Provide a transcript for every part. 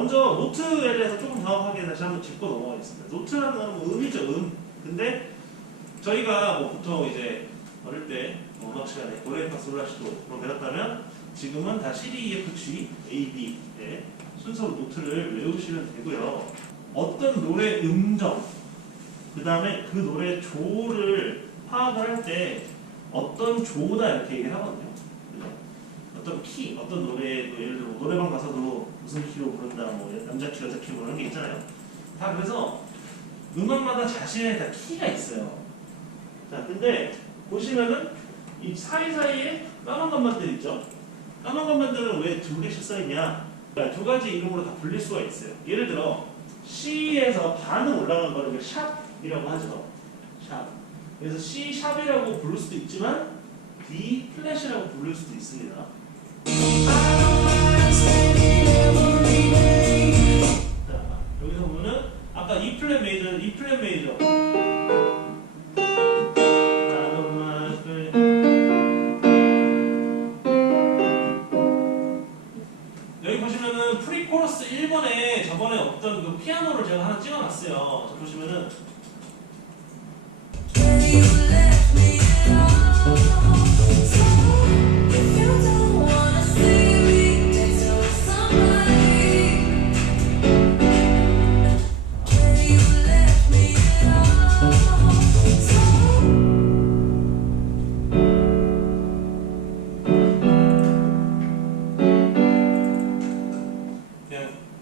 먼저 노트에 대해서 조금 정확하게 다시 한번 짚고 넘어가겠습니다. 노트라는 건 음이죠, 음. 근데 저희가 뭐 보통 이제 어릴 때뭐 음악 시간에 도레파 솔라시도로 배웠다면 지금은 다 C, D, E, F, G, A, B 의 순서로 노트를 외우시면 되고요. 어떤 노래 음정, 그 다음에 그 노래 조를 파악을 할 때 어떤 조다 이렇게 얘기를 하거든요. 어떤 키, 어떤 노래, 뭐 예를 들어 노래방 가서도 무슨 키로 부른다, 뭐 남자 키, 여자 키, 뭐 이런 게 있잖아요. 다 그래서 음악마다 자신의 다 키가 있어요. 자, 근데 보시면은 이 사이사이에 까만 것만들 있죠? 까만 것만들은 왜 두 개씩 써있냐? 두 가지 이름으로 다 불릴 수가 있어요. 예를 들어 C에서 반은 올라간 거를 샵이라고 하죠. 샵. 그래서 C 샵이라고 부를 수도 있지만 D 플랫이라고 부를 수도 있습니다. E 플랫 메이저는 E 플랫 메이저. 여기 보시면은 프리코러스 1번에 저번에 어떤 그 피아노를 제가 하나 찍어놨어요. 자, 보시면은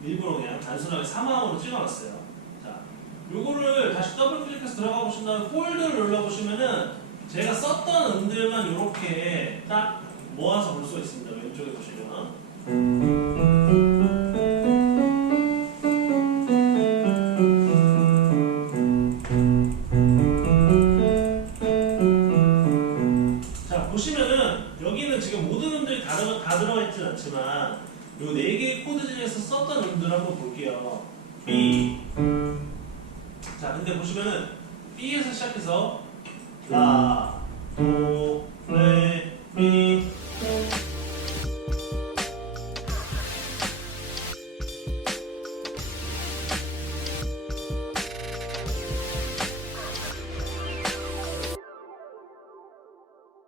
일부러 그냥 단순하게 사망으로 찍어놨어요. 자, 요거를 다시 더블 클릭해서 들어가 보신 다음에 폴더를 눌러보시면은 제가 썼던 음들만 이렇게 딱 모아서 볼 수가 있습니다. 왼쪽에 보시면. 자, 보시면은 여기는 지금 모든 음들이 다 들어가 있진 않지만 요 네 개의 코드 중에서 썼던 음들 한번 볼게요. B. 자, 근데 보시면은 B에서 시작해서 라, 도,